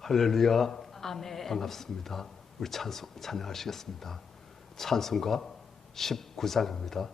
할렐루야. 아멘. 반갑습니다. 우리 찬양하시겠습니다. 찬송가 19장입니다.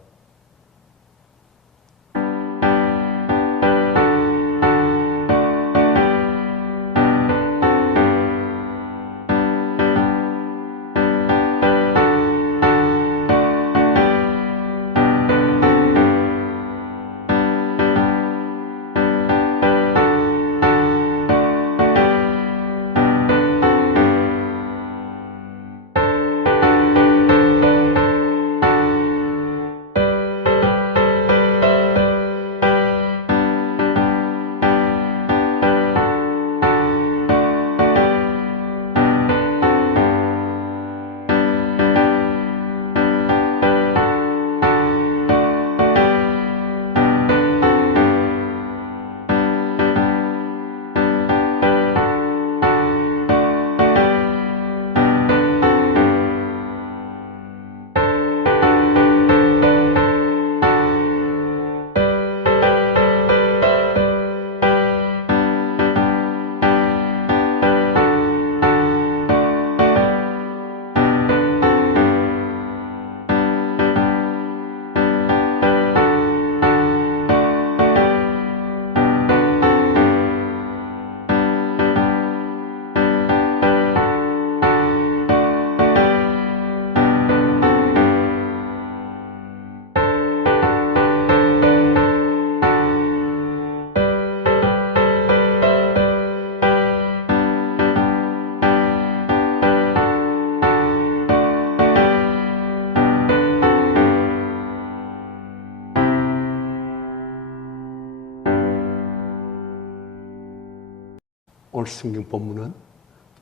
오늘 성경 본문은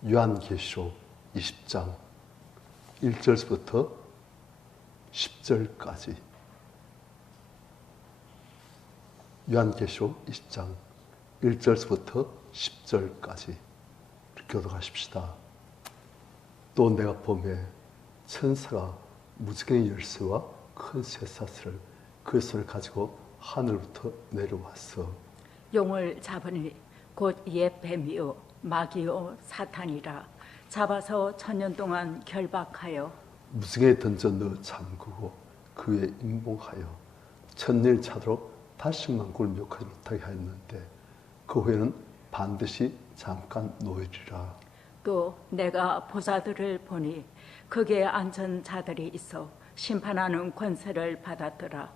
요한계시록 20장 1절부터 10절까지. 요한계시록 20장 1절부터 10절까지 교독하십시다. 또 내가 보매 천사가 무지개의 열쇠와 큰 쇠사슬을 그 손을 가지고 하늘부터 내려왔어. 용을 잡으니 곧 옛 뱀이요 마귀요 사탄이라. 잡아서 천년 동안 결박하여 무지개에 던져 넣어 잠그고 그 위에 임봉하여 천년을 차도록 다시 만국을 묘하지 못하게 하였는데 그 후에는 반드시 잠깐 놓이리라. 또 내가 보사들을 보니 거기에 앉은 자들이 있어 심판하는 권세를 받았더라.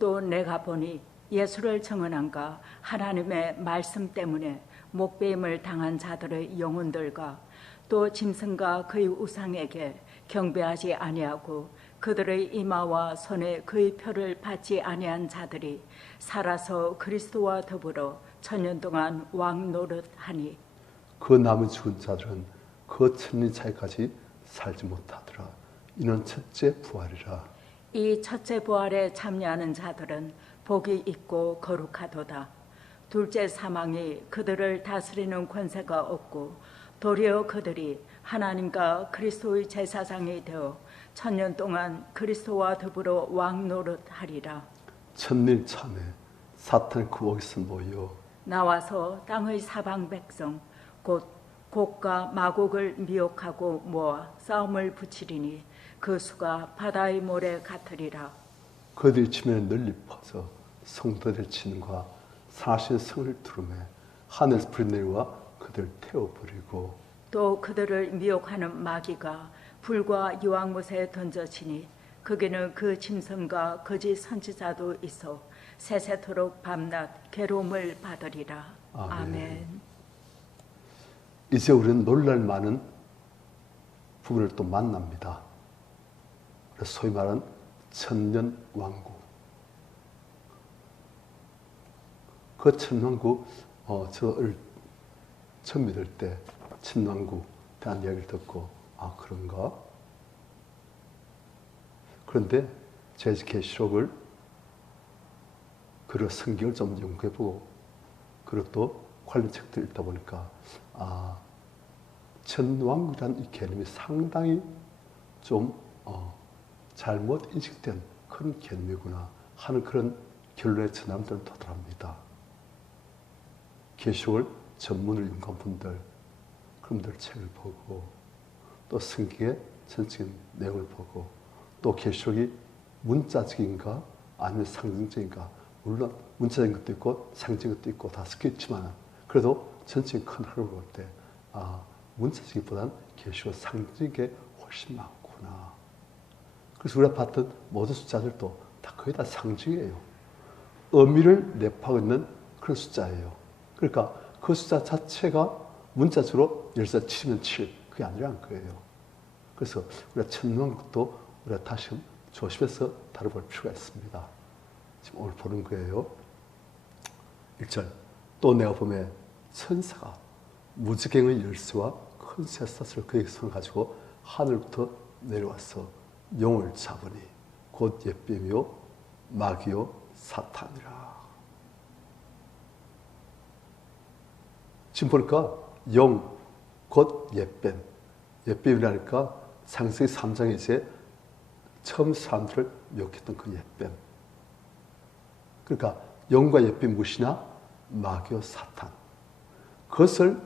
또 내가 보니 예수를 증언한가 하나님의 말씀 때문에 목배임을 당한 자들의 영혼들과 또 짐승과 그의 우상에게 경배하지 아니하고 그들의 이마와 손에 그의 표를 받지 아니한 자들이 살아서 그리스도와 더불어 천년 동안 왕 노릇하니 그 남은 죽은 자들은 그 천년 차이까지 살지 못하더라. 이는 첫째 부활이라. 이 첫째 부활에 참여하는 자들은 복이 있고 거룩하도다. 둘째 사망이 그들을 다스리는 권세가 없고 도리어 그들이 하나님과 그리스도의 제사장이 되어 천년 동안 그리스도와 더불어 왕 노릇하리라. 천년 참에 사탄의 그 옥에서 모여 나와서 땅의 사방 백성 곧 곡과 마곡을 미혹하고 모아 싸움을 붙이리니 그 수가 바다의 모래 같으리라. 그들이 치면 널리 퍼져 성도들 치는과 사신 성을 두르매 하늘에서 불이 내려와 그들을 태워버리고 또 그들을 미혹하는 마귀가 불과 유황못에 던져지니 거기는 그 짐승과 거짓 선지자도 있어 세세토록 밤낮 괴로움을 받으리라. 아멘. 이제 우리는 놀랄 많은 부분을 또 만납니다. 소위 말하는 천년 왕국. 그 천왕국, 저를 처음 믿을 때 천왕국 대한 이야기를 듣고 아 그런가? 그런데 제 계시록을 그리고 성경을 좀 연구해보고 그리고 또 관련 책들 읽다 보니까 아 천왕국이라는 이 개념이 상당히 좀 잘못 인식된 그런 개념이구나 하는 그런 결론에 전함들은 도달합니다. 계시록을 전문을 연구한 분들, 그분들 책을 보고 또 성경의 전체적인 내용을 보고 또 계시록이 문자적인가 아니면 상징적인가, 물론 문자적인 것도 있고 상징적인 것도 있고 다 섞여 있지만 그래도 전체적인 큰 흐름을 볼 때 문자적이보다는 계시록 상징적인 게 훨씬 많구나. 그래서 우리가 봤던 모든 숫자들도 다 거의 다 상징이에요. 의미를 내포하고 있는 그런 숫자예요. 그러니까 그 숫자 자체가 문자적으로 10자 7이면 7, 그게 아니라는 거예요. 그래서 우리가 천명한 것도 우리가 다시 조심해서 다뤄볼 필요가 있습니다. 지금 오늘 보는 거예요. 1절, 또 내가 보면 천사가 무지개의 열쇠와 큰 쇠사슬을 그에게 손을 가지고 하늘부터 내려와서 영을 잡으니 곧 옛뱀이요 마귀요 사탄이라. 지금 보니까 영, 곧 옛뱀. 옛뱀이라니까 창세기 3장에 이제 처음 사람들을 미혹했던 그 옛뱀. 그러니까 영과 옛뱀 무엇이냐? 마귀와 사탄. 그것을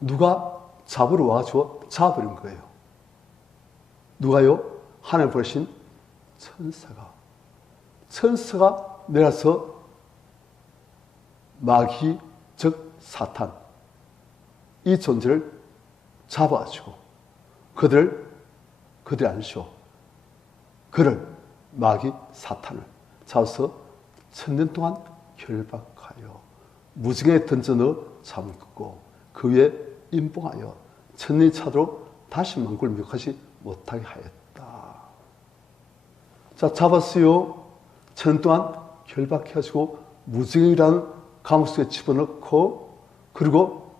누가 잡으러 와가지고 잡아버린 거예요. 누가요? 하늘 보신 천사가. 천사가 내려서 마귀, 즉 사탄, 이 존재를 잡아가지고 그들이 아니죠. 그를, 마귀, 사탄을 잡아서 1000년 동안 결박하여 무지개에 던져 넣어 잠그고 그 위에 임봉하여 1000년이 차도록 다시 만국을 미혹하지 못하게 하였다. 자, 잡았어요. 1000년 동안 결박해가지고 무지개라는 감옥 속에 집어넣고 그리고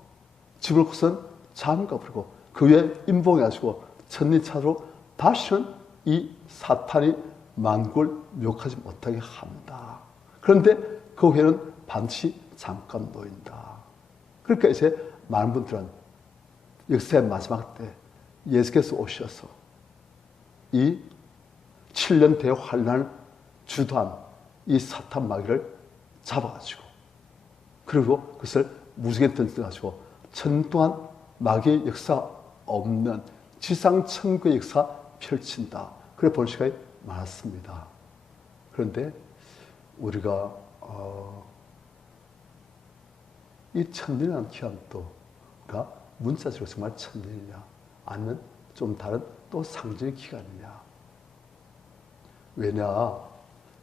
집어넣고선 잠가버리고 그 위에 임봉해가지고 1000년이 차도록 다시는 이 사탄이 만국을 미혹하지 못하게 한다. 그런데 그 후에는 반드시 잠깐 놓인다. 그러니까 이제 많은 분들은 역사의 마지막 때 예수께서 오셔서 이 7년 대환란을 주도한 이 사탄 마귀를 잡아가지고 그리고 그것을 무지개에 던져가지고 1000년 동안 마귀의 역사 없는 지상 천국의 역사 펼친다. 그래 볼 시간이 많았습니다. 그런데 우리가 이 1000년이라는 기간도 우리가 문자적으로 정말 1000년이냐 아니면 좀 다른 또 상징의 기간이냐. 왜냐?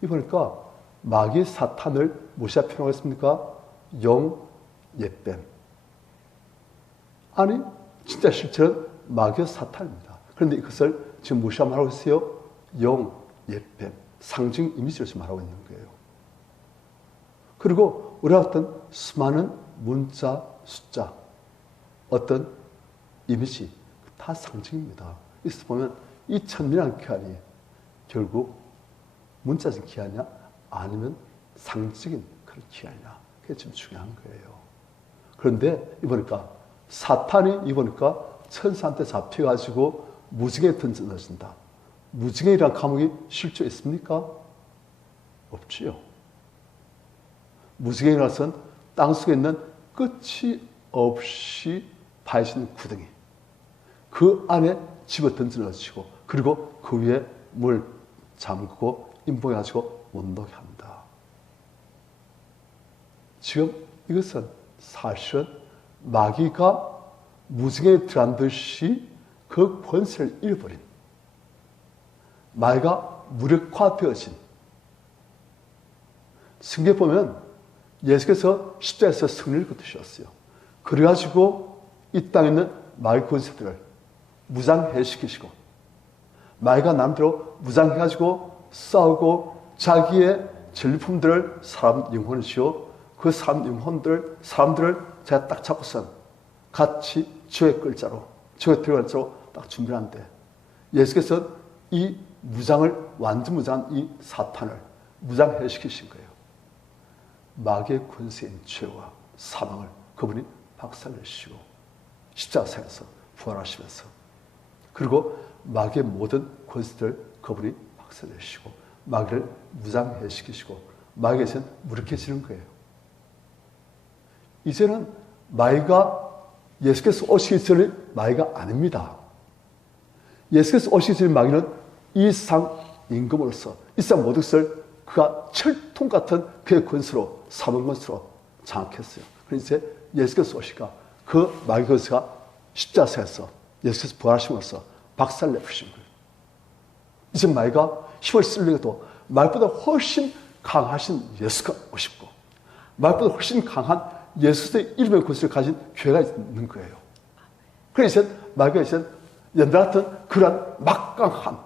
이 보니까 마귀 사탄을 무엇이라 표현하고 있습니까? 영, 옛뱀. 아니 진짜 실제는 마귀 사탄입니다. 그런데 이것을 지금 무엇이라 말하고 있어요? 영, 옛뱀. 상징 이미지로 지금 말하고 있는 거예요. 그리고 우리가 어떤 수많은 문자, 숫자, 어떤 이미지 다 상징입니다. 여기서 보면 이 1000년이라는 기한이 결국 문자적인 기한이냐 아니면 상징적인 그런 기한이냐 그게 지금 중요한 거예요. 그런데 이보니까 사탄이 이보니까 천사한테 잡혀가지고 무지개에 던져 넣어진다. 무지개라는 감옥이 실제 있습니까? 없지요. 무지개라는 것은 땅속에 있는 끝이 없이 파여진 구덩이. 그 안에 집어 던져 넣으시고 그리고 그 위에 물 잠그고 임봉해가지고 못 녹게 합니다. 지금 이것은 사실은 마귀가 무지개에 들어간 듯이 그 권세를 잃어버린 마귀가 무력화되어진 성경에 보면 예수께서 십자가에서 승리를 거두셨어요. 그래가지고 이 땅에 있는 마귀 권세들을 무장해시키시고 마귀가 남대로 무장해가지고 싸우고 자기의 전리품들을 사람 영혼을 씌워 그 사람 영혼들, 사람들을 제가 딱 잡고선 같이 지옥의 끌자로, 지옥에 들어갈 자로 딱 준비를 하는데 예수께서 이 무장을, 완전 무장한 이 사탄을 무장해시키신 거예요. 마귀의 권세인 죄와 사망을 그분이 박살내시고 십자가에서 부활하시면서 그리고 마귀의 모든 권세들을 그분이 박살내시고 마귀를 무장해시키시고 마귀가 이제는 무력해지는 거예요. 이제는 마귀가 예수께서 오시기 전에 마귀가 아닙니다. 예수께서 오시기 전에 마귀는 이 세상 임금으로서 이 세상 모든 것을 그가 철통 같은 그의 권세로 사문 권세로 장악했어요. 그래서 이제 예수께서 오시니까 그 마귀 권세가 십자가에서 예수께서 부활하심으로써 박살내버리신 거예요. 이제 마귀가 힘을 쓰려도 마귀보다 훨씬 강하신 예수가 오시고 마귀보다 훨씬 강한 예수의 이름의 권세를 가진 교회가 있는 거예요. 그래서 이제 마귀가 이제 옛날 같은 그러한 막강한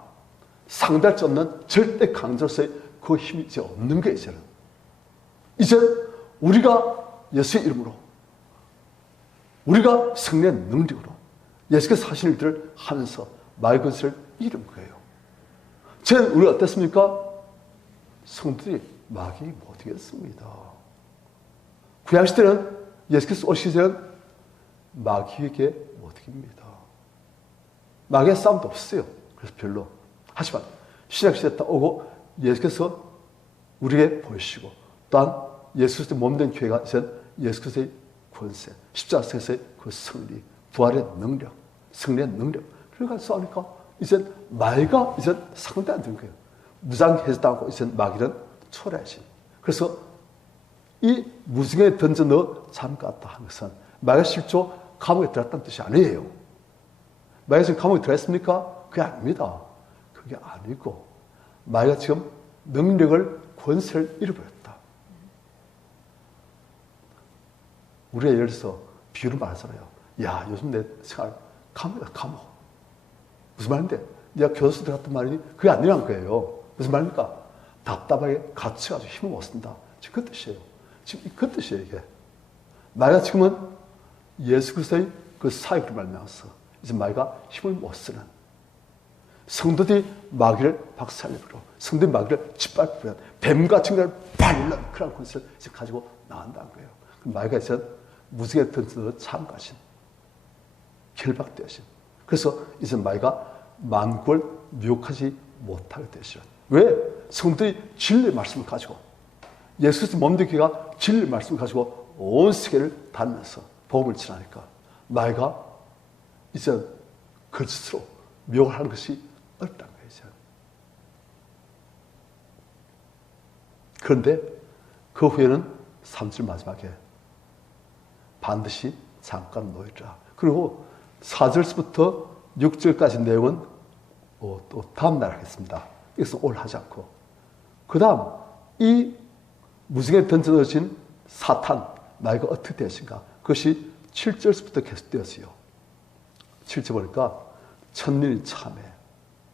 상대할 수 없는 절대 강자로서의 그 힘이 이제 없는 거예요. 이제는. 이제 우리가 예수의 이름으로 우리가 성령의 능력으로 예수께서 하신 일들을 하면서 마귀 권세를 잃은 거예요. 저는 우리가 어땠습니까? 성도들이 마귀 못 이겼습니다. 구약시대는 예수께서 오시기 전에 마귀에게 못 이깁니다. 마귀의 싸움도 없어요. 그래서 별로. 하지만 신약시대 딱 오고 예수께서 우리에게 보이시고 또한 예수께서 몸된 교회가 이제 예수께서의 권세, 십자가에서의 그 승리, 부활의 능력, 승리의 능력. 그러니까 싸우니까 이제 마귀가 이제 상대 안 되는 거예요. 무장해제당하고 이제 마귀는 초래하신. 그래서 이 무중에 던져 넣어 잠갔다 하는 것은 마귀가 실조 감옥에 들어갔다는 뜻이 아니에요. 마귀가 지금 감옥에 들어갔습니까? 그게 아닙니다. 그게 아니고 마귀가 지금 능력을 권세를 잃어버렸다. 우리가 예를 들어서 비유를 말하잖아요. 야, 요즘 내 생활 감옥이다, 감옥. 무슨 말인데? 네가 교도소 들어갔단 말이니? 그게 아니란 거예요. 무슨 말입니까? 답답하게 갇혀가지고 힘을 못 쓴다. 지금 그 뜻이에요. 지금 그 뜻이에요, 이게. 마귀가 지금은 예수 그리스도의 그 사역을 말미암아서 이제 마귀가 힘을 못 쓰는 성도들이 마귀를 박살내버려 성도들이 마귀를 짓밟으려 뱀같은 걸 발른 그런 권세를 이제 가지고 나간다는 거예요. 마귀가 이제 무지개 던져서 참가하신 결박되신. 그래서 이제 마귀가 만국을 미혹하지 못하게 되시는. 왜? 성도들이 진리의 말씀을 가지고 예수 그리스도 몸된 교회가 진리의 말씀을 가지고 온 세계를 다니면서 복음을 전하니까 마귀가 이제 거짓으로 미혹을 하는 것이 어렵다는 거예요. 이제. 그런데 그 후에는 3절 마지막에 반드시 잠깐 놓이라. 그리고 4절부터 6절까지 내용은 또 다음 날 하겠습니다. 여기서 오늘 하지 않고. 그 다음 이 무중에 던져진 사탄 마귀가 어떻게 되었는가? 그것이 7절부터 계속되었어요. 7절 보니까 천년이 참에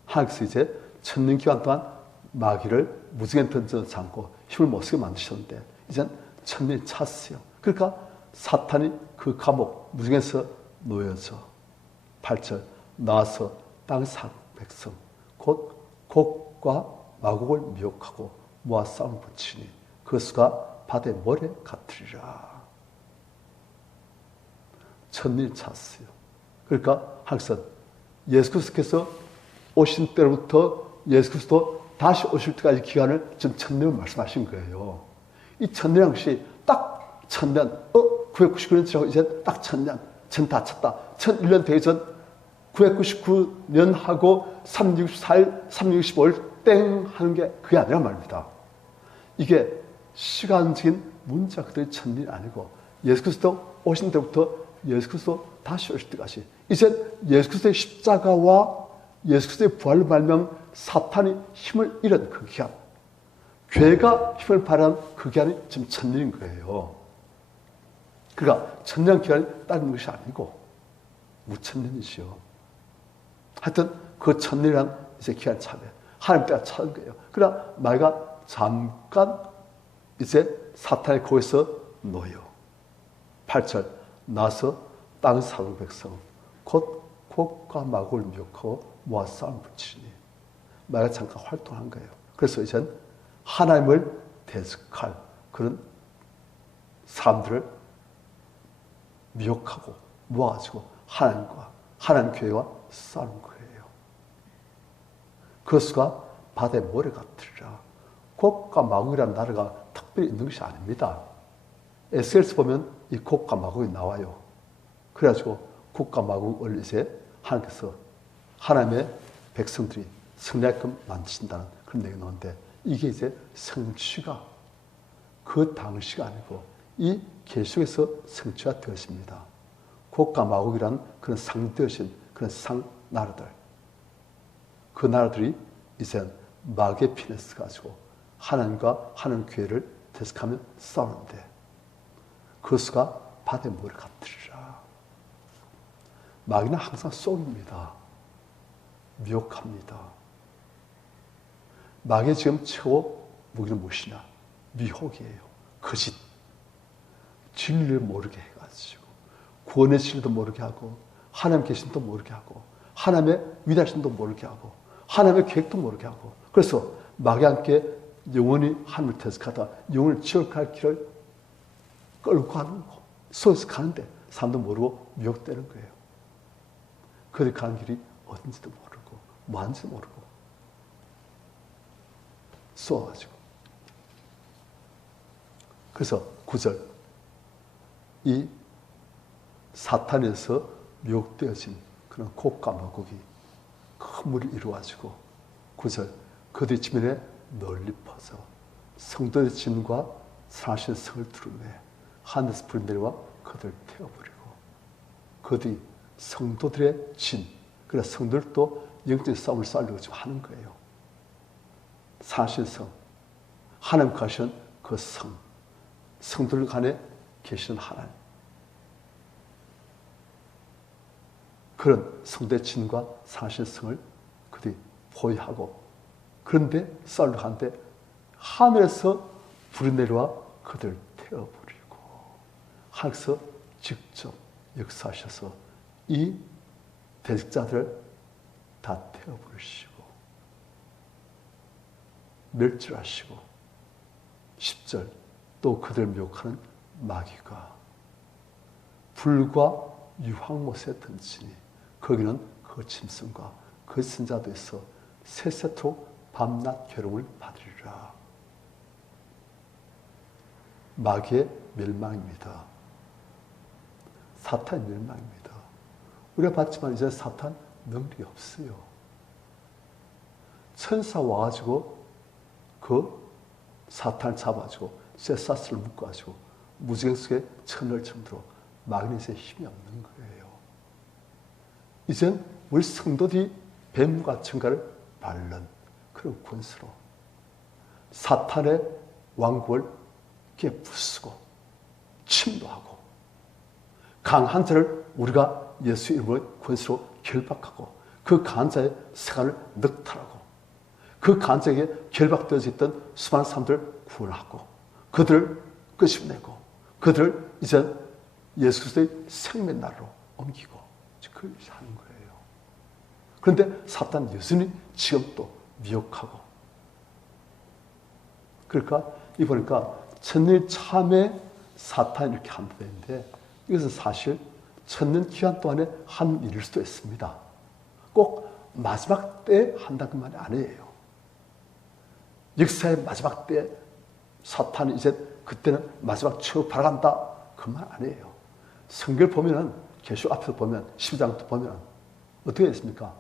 하나님께서 이제 천년 기간 동안 마귀를 무중에 던져 잠고 힘을 못 쓰게 만드셨는데 이젠 천년이 찼어요. 그러니까 사탄이 그 감옥 무중에서 놓여져 8절 나와서 땅 산 백성 곧 곡과 마곡을 미혹하고 모아 싸움 붙이니 그 수가 바다의 모래 같으리라. 천년이 찼어요. 그러니까 항상 예수 그리스도께서 오신 때로부터 예수 그리스도 다시 오실 때까지 기간을 지금 천년을 말씀하신 거예요. 이 천년이라는 것이 딱 천년, 999년 지나고 이제 딱 천년, 천 다 찼다. 1001년 되기 전 999년 하고 364일, 365일 땡 하는 게 그게 아니란 말입니다. 이게 시간적인 문자 그들의 천년이 아니고 예수 그리스도 오신 때부터 예수 그리스도 다시 오실 때까지 이제 예수 그리스도의 십자가와 예수 그리스도의 부활을 말미암아 사탄이 힘을 잃은 그 기간, 죄가 힘을 발휘한 그 기간이 지금 천년인 거예요. 그러니까 천년 기간이 따르는 것이 아니고 무천년이지요. 하여튼 그 천년이란 이제 기간 참에 하나님 때가 찾은 거예요. 그러나 마귀가 잠깐 이제 사탄의 거기서 놓여 8절 나서 땅 사는 백성 곧 곡과 마곡을 미혹하고 모아 싸움 붙이니 마귀가 잠깐 활동한 거예요. 그래서 이젠 하나님을 대적할 그런 사람들을 미혹하고 모아가지고 하나님 교회와 싸우는 거예요. 그 수가 바다의 모래 같으리라. 곡과 마곡이라는 나라가 특별히 있는 것이 아닙니다. 에스겔서 보면 이 곡과 마곡이 나와요. 그래가지고 곡과 마곡을 이제 하나님께서 하나님의 백성들이 성례하게끔 만드신다는 그런 내용이 나오는데, 이게 이제 성취가 그 당시가 아니고 이 계시록에서 성취가 되었습니다. 곡과 마곡이라는 그런 상되어진 그런 상 나라들, 그 나라들이 이제 마귀의 피를 써가지고 하나님과 하나님 교회를 대적하며 싸우는데, 그 수가 바다의 모래 같으리라. 마귀는 항상 속입니다. 미혹합니다. 마귀의 지금 최고 무기는 무엇이냐? 미혹이에요. 거짓. 진리를 모르게 해가지고 구원의 진리도 모르게 하고 하나님 계신도 모르게 하고 하나님의 위대하신도 모르게 하고 하나님의 계획도 모르게 하고, 그래서 마귀와 함께 영원히 하나님을 대적하다 영혼을 지옥 갈 길을 끌고 가는 거 속에서 가는데 사람도 모르고 미혹되는 거예요. 그들이 가는 길이 어딘지도 모르고 뭐 하는지도 모르고 쏘아가지고. 그래서 9절, 이 사탄에서 미혹되어진 그런 곡과 마곡이 큰 물을 이루어가지고 9절, 그들의 지면에 널리 퍼져 성도의 진과 사실 성을 두르매 하늘에서 불이 내려와 그들을 태워버리고, 그들이 성도들의 진, 그래서 성도들도 영적인 싸움을 싸우려고 지금 하는 거예요. 사실성, 하나님 가신 그 성, 성도들 간에 계시는 하나님, 그런 성도의 진과 사실성을 그들이 포위하고, 그런데 싸우려고 하는데 하늘에서 불이 내려와 그들을 태워버리고, 하나님께서 직접 역사하셔서 이 대적자들을 다 태워버리시고 멸절하시고, 10절, 또 그들을 미혹하는 마귀가 불과 유황못에 던지니 거기는 그 짐승과 그 선자도에서 세세토록 밤낮 괴로움을 받으리라. 마귀의 멸망입니다. 사탄의 멸망입니다. 우리가 봤지만 이제 사탄 능력이 없어요. 천사 와가지고 그 사탄을 잡아가지고 쇠사슬을 묶어가지고 무지개 속에 쳐넣을 정도로 마귀는 이제 힘이 없는 거예요. 이젠 우리 성도들이 뱀과 청가를 밟는 그런 권세로 사탄의 왕국을 깨부수고 침노하고, 강한 자를 우리가 예수 이름으로 권세로 결박하고, 그 강한 자의 세간을 늑탈하고, 그 강한 자에게 결박되어져 있던 수많은 사람들을 구원하고, 그들을 끄집어내고, 그들을 이제 예수 그리스도의 생명 나라로 옮기고 그걸 하는 거예요. 그런데 사탄은 여전히 지금 또 미혹하고, 그러니까 이 보니까 천년 참에 사탄이 이렇게 한다 되는데, 이것은 사실 천년 기간 동안에 한 일일 수도 있습니다. 꼭 마지막 때에 한다는 말이 아니에요. 역사의 마지막 때 사탄이 이제 그때는 마지막 최후 바라간다 그 말 아니에요. 성경을 보면은 계시록 앞에서 보면 12장도 보면 어떻게 했습니까?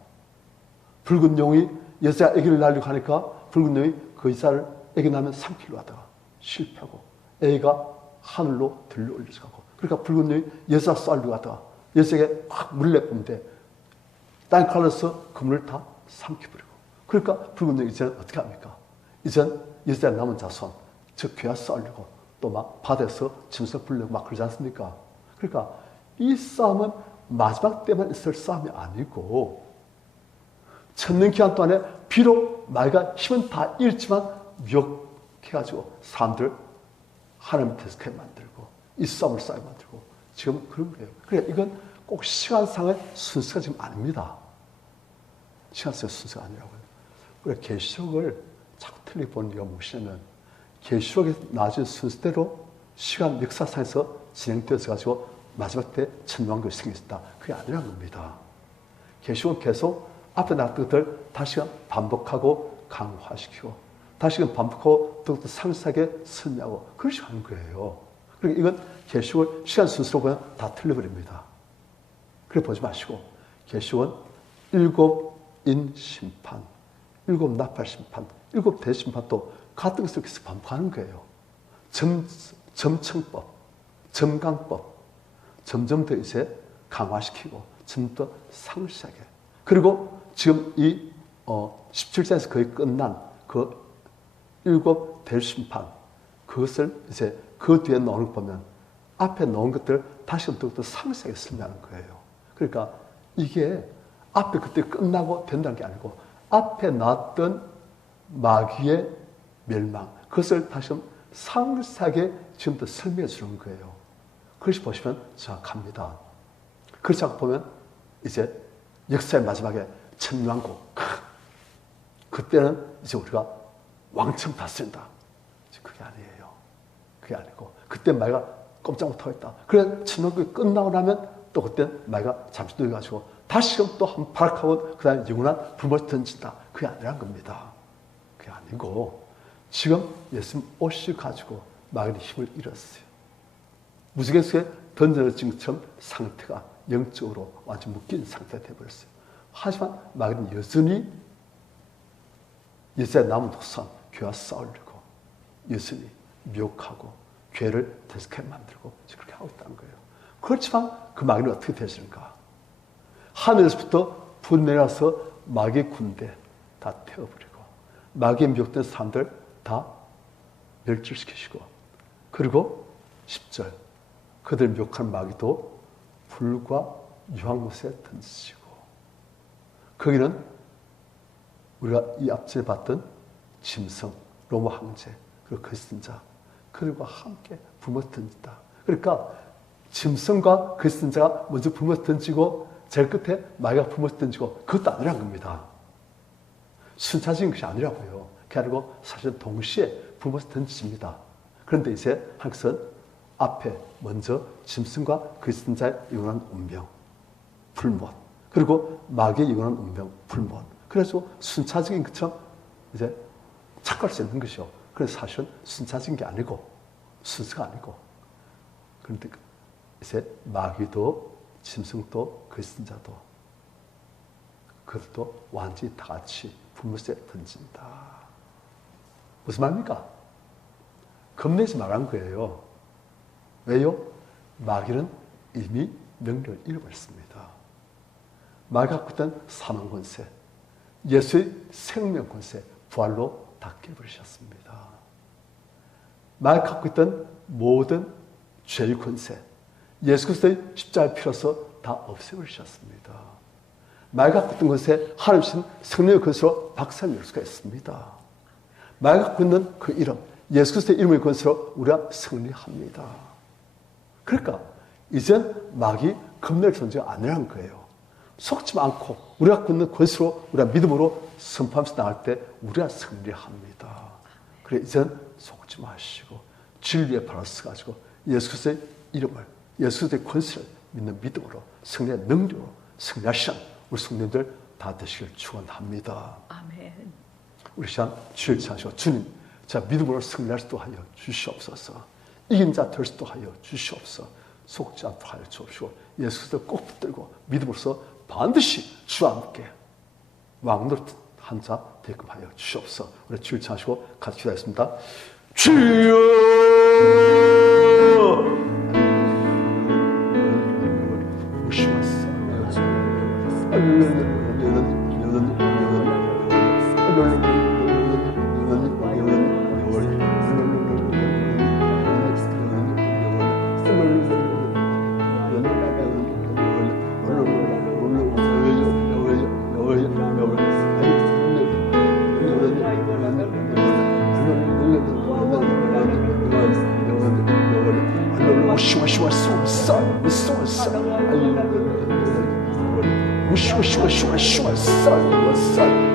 붉은 용이 여자 아기를 낳으려고 하니까 붉은 용이 그 여자를 아기 낳으면 삼키려 하다가 실패하고 애가 하늘로 들려 올려서 가고, 그러니까 붉은 용이 여자 쏘려고 하다가 여자에게 확 물을 내뿜는데 땅에 갈라서 그 물을 다 삼켜버리고, 그러니까 붉은 용이 이제는 어떻게 합니까? 이젠 여자의 남은 자손, 즉 괴와 싸우려고 또 막 바다에서 짐승 불려고 막 그러지 않습니까? 그러니까 이 싸움은 마지막 때만 있을 싸움이 아니고, 천년 기간 동안에 비록 마귀가 힘은 다 잃지만 미혹해가지고 사람들 하나님 대적하게 만들고 이 싸움을 싸게 만들고 지금 그런 거예요. 그래, 이건 꼭 시간상의 순서가 지금 아닙니다. 시간상의 순서가 아니라고요. 그래, 계시록을 자꾸 틀리게 보는 이유가 무엇이냐면, 계시록에 나아진 순서대로 시간 역사상에서 진행되어서 가지고 마지막 때 천왕국이 생겼다, 그게 아니라는 겁니다. 계시록은 계속 앞에 나왔던 것들 다시 반복하고 강화시키고 다시금 반복하고 더욱더 상세하게 설명하고 그런 식으로 하는 거예요. 그러니까 이건 계시록을 시간 순서로 보면 다 틀려버립니다. 그래 보지 마시고 계시록은 7인 심판, 7 나팔 심판, 7 대심판도 같은 것을 계속 반복하는 거예요. 점청법, 점강법, 점점 더 이제 강화시키고 좀 더 상세하게. 그리고 지금 이 17장에서 거의 끝난 그 7 대심판, 그것을 이제 그 뒤에 나오는 거 보면 앞에 나온 것들을 다시 더욱더 상세하게 설명하는 거예요. 그러니까 이게 앞에 그때 끝나고 된다는 게 아니고 앞에 나왔던 마귀의 멸망, 그것을 다시 상세하게 지금부터 설명해 주는 거예요. 그것이 보시면 정확합니다. 그렇지 않고 보면 이제 역사의 마지막에 천왕국, 그때는 이제 우리가 왕처럼 다스린다. 그게 아니에요. 그게 아니고 그때 마귀가 꼼짝 못하고 있다. 그래 천왕국이 끝나고 나면 또 그때 마귀가 잠시 누워가지고 다시금 또 한 발악하고 그 다음에 영원한 불을 던진다. 그게 아니란 겁니다. 그게 아니고 지금 예수님 옷을 가지고 마귀의 힘을 잃었어요. 무지개 속에 던져진 것처럼 상태가 영적으로 완전 묶인 상태가 되어버렸어요. 하지만 마귀는 여전히 예수의 남은 독선, 교회와 싸우려고 여전히 미혹하고 교회를 대적하게 만들고 그렇게 하고 있다는 거예요. 그렇지만 그 마귀는 어떻게 되시는가? 하늘에서부터 불 내려서 마귀의 군대 다 태워버리고 마귀에 미혹된 사람들 다 멸절시키시고 그리고 10절 그들 미혹한 마귀도 불과 유황못에 던지시고 거기는 우리가 이 앞전에 봤던 짐승, 로마 황제, 그리고 그리스도인자 그들과 함께 불못에 던진다. 그러니까 짐승과 그리스도인자가 먼저 불못에 던지고 제일 끝에 마귀가 불못에 던지고 그것도 아니란 겁니다. 순차적인 것이 아니라고요. 그게 아니고 사실 동시에 불못에 던집니다. 그런데 이제 한것은 앞에 먼저 짐승과 그리스도인자의 영원한 운명, 불못, 그리고 마귀의 영원한 운명, 불못. 그래서 순차적인 것처럼 이제 착각할 수 있는 것이요. 그래서 사실은 순차적인 게 아니고 순서가 아니고. 그런데 이제 마귀도 짐승도 그리스도인자도 그것도 완전히 다 같이 불못에 던진다. 무슨 말입니까? 겁내지 말라는 거예요. 왜요? 마귀는 이미 명령을 잃어버렸습니다. 마귀가 갖고 있던 사망 권세, 예수의 생명 권세, 부활로 다 깨버리셨습니다. 마귀가 갖고 있던 모든 죄의 권세, 예수 그리스도의 십자가의 피로서 다 없애버리셨습니다. 마귀가 갖고 있던 것에 하나님신 성령의 권세로 박살낼 수가 있습니다. 마귀가 갖고 있는 그 이름, 예수 그리스도의 이름의 권세로 우리가 승리합니다. 그러니까 이젠 마귀 겁낼 존재가 아니라는 거예요. 속지 않고 우리가 갖고 있는 권세로 우리가 믿음으로 선포하면서 나갈 때 우리가 승리합니다. 그래 이젠 속지 마시고 진리의 발을 써가지고 예수 그리스도의 이름을 예수 그리스도의 권세를 믿는 믿음으로 승리의 능력으로 승리하시는 우리 성도님들 다 되시길 축원합니다. 아멘. 우리 시간 주일 찬양하시고 주님 자 믿음으로 승리할 수도 하여 주시옵소서. 이긴 자 될 수도 하여 주시옵소서. 속지 않도록 하여 주옵시고 예수 그리스도 꼭 붙들고 믿음으로써 반드시 주와 함께 왕노릇한 자 되게끔 하여 주시옵소서. 우리 주일 찬양하시고 같이 기도하겠습니다. 주여 Son.